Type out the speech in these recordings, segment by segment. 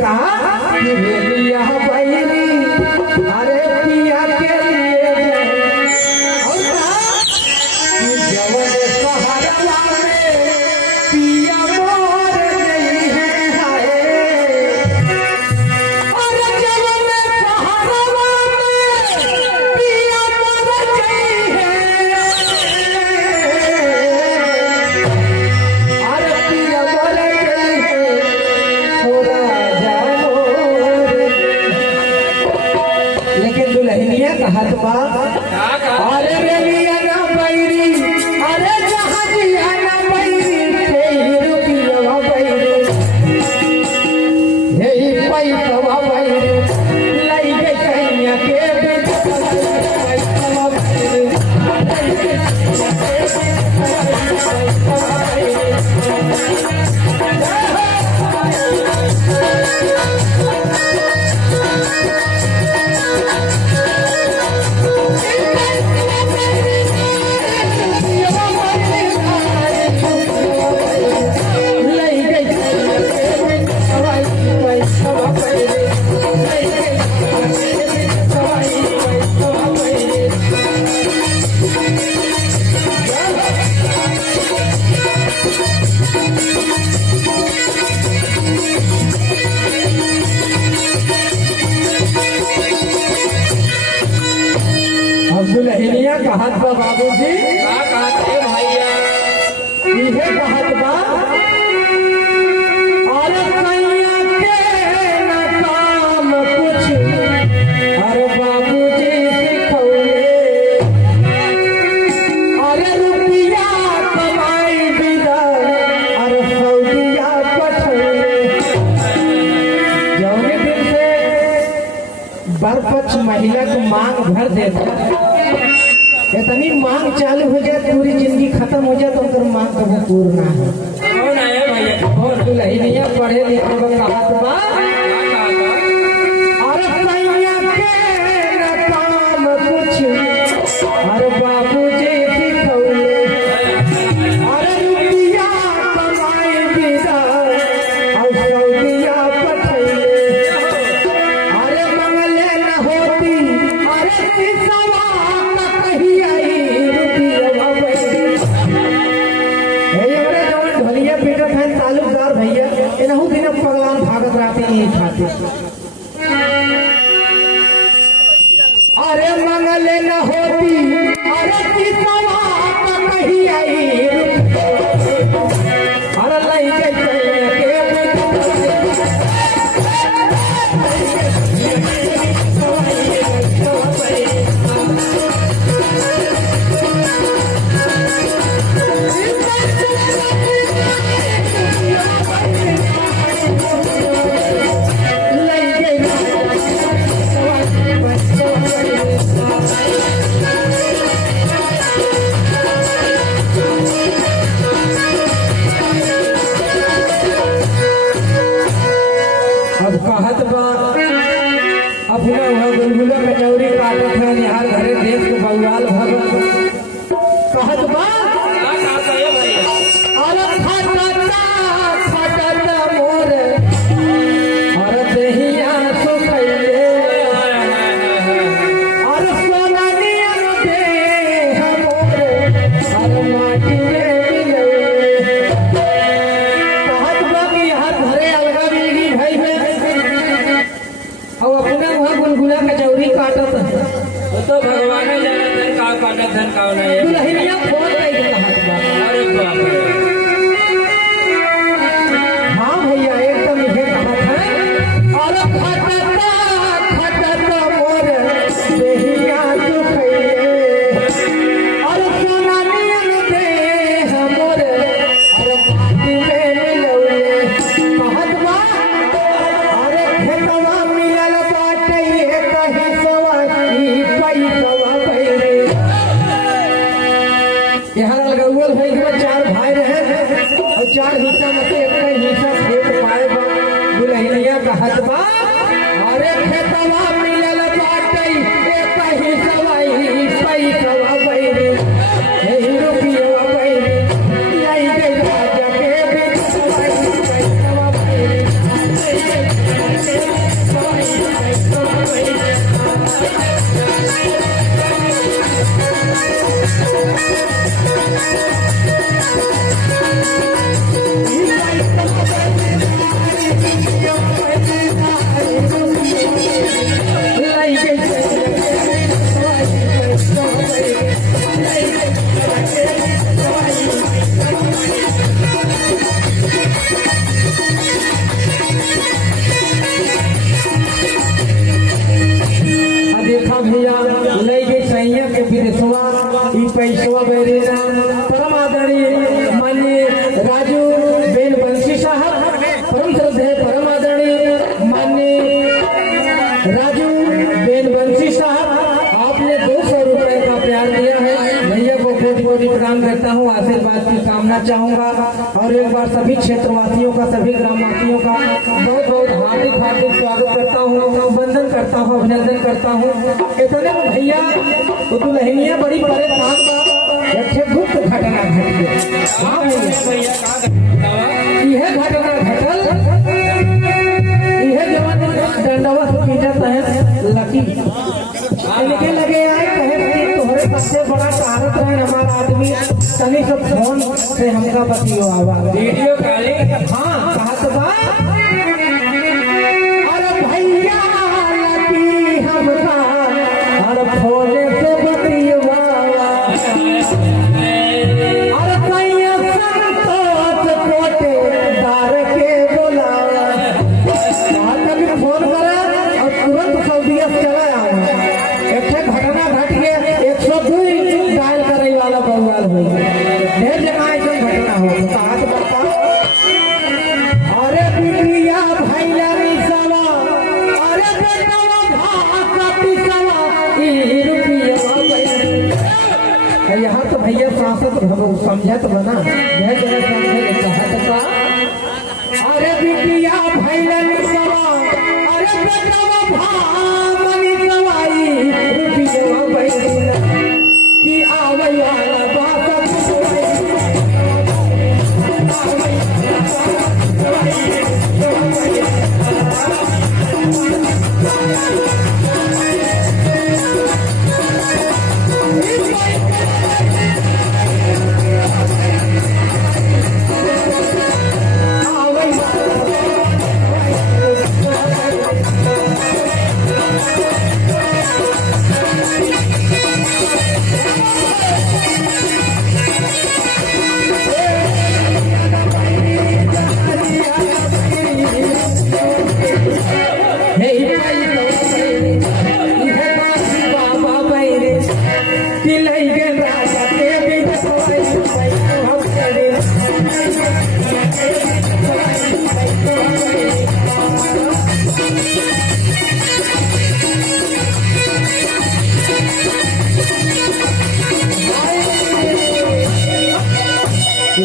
कहा कि बेलिया बैरी अरे पिया के लिए और कहा कि जवन सहरवा में पिया मोर नहीं है हाय और जवन सहरवा में पिया मोर नहीं है अरे पिया मोर नहीं है थोड़ा जाओ लेकिन दुल्हनिया का हाथ बा अरे बेलिया ना बैरी अरे जहाजिया ना बैरी हे रुपिया बैरी हे पैसा बैरी लाई के कन्या के पैसा बैरी दुल्हनिया कहत बा बाबूजी का कहते भैया इहे कहत बा अरे कन्या के न काम कुछ अरे बाबूजी सिखौले अरे रुपया कमाई बिदा अरे सऊदिया पठौले जौने दिन से बरपक्ष महिला को मांग भर देता इतनी मांग चालू हो जाए पूरी जिंदगी खत्म हो जाए तो उनकर मांग कभी पूर्ण ना हो कौन आया भैया और दुल्हनिया पढ़े लिखे कहत बा अरे कन्या के न काम कुछ अरे बाबूजी सिखौले अरे रुपया कमाई बिदा और सऊदिया पठौले अरे मंगले न होती अरे किसवा कही आई रुपया बैरी ढोलिया पीटत है तालुकदार भैया एनहू दिन पगलान भागत रहते हैं खाते अरे मंगले न होती अरे किसवा कही आई अरे लाई के अब कहत बा अपना वह गुलगुला कचौरी काटत है यहाँ घरे देश के बउआल भगत कहत बा का कहते भैया अरे फटता मोर अरे देहिया सुखैले अरे सोना नियन देह मोर अरे माटी में मिलैले कहत बा कि यहाँ घरे अलगा मिली भाई में और अपना वहाँ गुलगुला कचौरी काटत है वो तो भगवान जाने धन का काटत धन का नहीं दुल्हनिया फोन कई कहत बा अरे बाप रे हाँ भैया एकदम ये कहत है और खटता मोर देहिया दुखैले और सोना नियन देह मोर और माटी में मिलौले कहत बा अरे खेतवा मिलल बाटे ये कहीं सवाई पैसवा बैरे यहाँ लगौल है कि 4 भाई रहे और 4 हिस्सा में से एक हिस्सा खेत पाए बा दुल्हनिया कहत बा अरे खेतवा मिलल बाटे एक हिस्सा पैसवा बैरे हे रुपया बैरे लाई गई राजा के बेटवा पैसवा बैरे चाहूंगा और एक बार सभी क्षेत्रवासियों का, सभी ग्रामवासियों का बहुत बहुत हार्दिक हार्दिक स्वागत करता हूँ, वंदन करता हूँ, अभिनंदन करता हूँ। इतने में भैया वो दुल्हनिया बड़ी परेशान बा, एक गुप्त घटना घट गई। हाँ भैया, भैया का बतावा यह घटना घटल, यह जवान डंडवा से पीटत है लकी इनके लगे आए कहे कि तोहरे सबसे बड़ा तारत है हमारा आदमी, तनी सब फोन से हमका बतियो आवा। वीडियो कॉलिंग हाँ कहत बा, अरे भैया लकी हमका अरे फोन से बतियो आवा, अरे कहिया संतोष कोटे दार के बोलावा। कहा कभी फोन करा और तुरंत सऊदीया से चला आवा। एक घटना घट गया, 102 डायल करे वाला बवाल हो गया। ढेर जगह ऐसा घटना हो कहा तो बता, अरे बिटिया भैया निसवा, अरे बेटवा भाकती सवा ई रुपया। यहाँ तो भैया सांसद समझत बना, ढेर जगह समझे कहत का, अरे बिटिया भैया निसवा, अरे बेटवा भामनी सवाई रुपया बैठना कि आवे वाला बात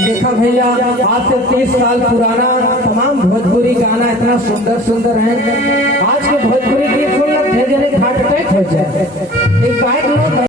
देखा भैया, आज से 30 साल पुराना तमाम भोजपुरी गाना इतना सुंदर सुंदर है। आज के भोजपुरी गीत सुनना ढेर जने हार्ट अटैक हो जाए। एक गायक लोग